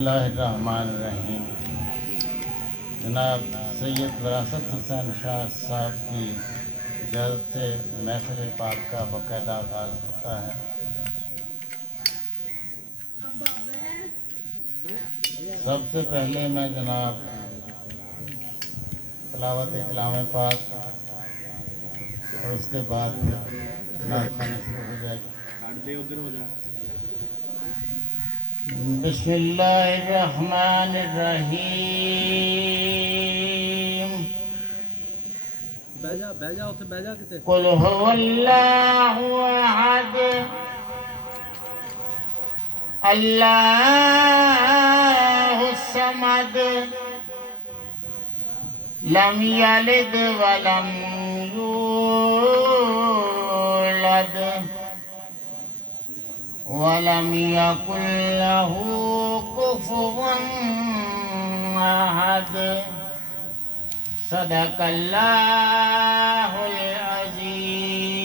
बिस्मिल्लाहिर्रहमानिर्रहीम। जनाब सैयद वरासत हुसैन शाह साहब की इजाज़त से महफिल पाक का बाकायदा आगाज़ होता है। सबसे पहले मैं जनाब तलावत कलाम पाक और उसके बाद नात ख़वानी शुरू हो जाएगी। बिस्मिल्लाहिर्रहमानिर्रहीम। बैजा उथे बैजा किते कुल हुवल्लाहु अहद अल्लाहुस समद लम यलिद वलम यूलद वलम यकुल लहू कुफुवन अहद। सदकल्लाहुल अज़ीम।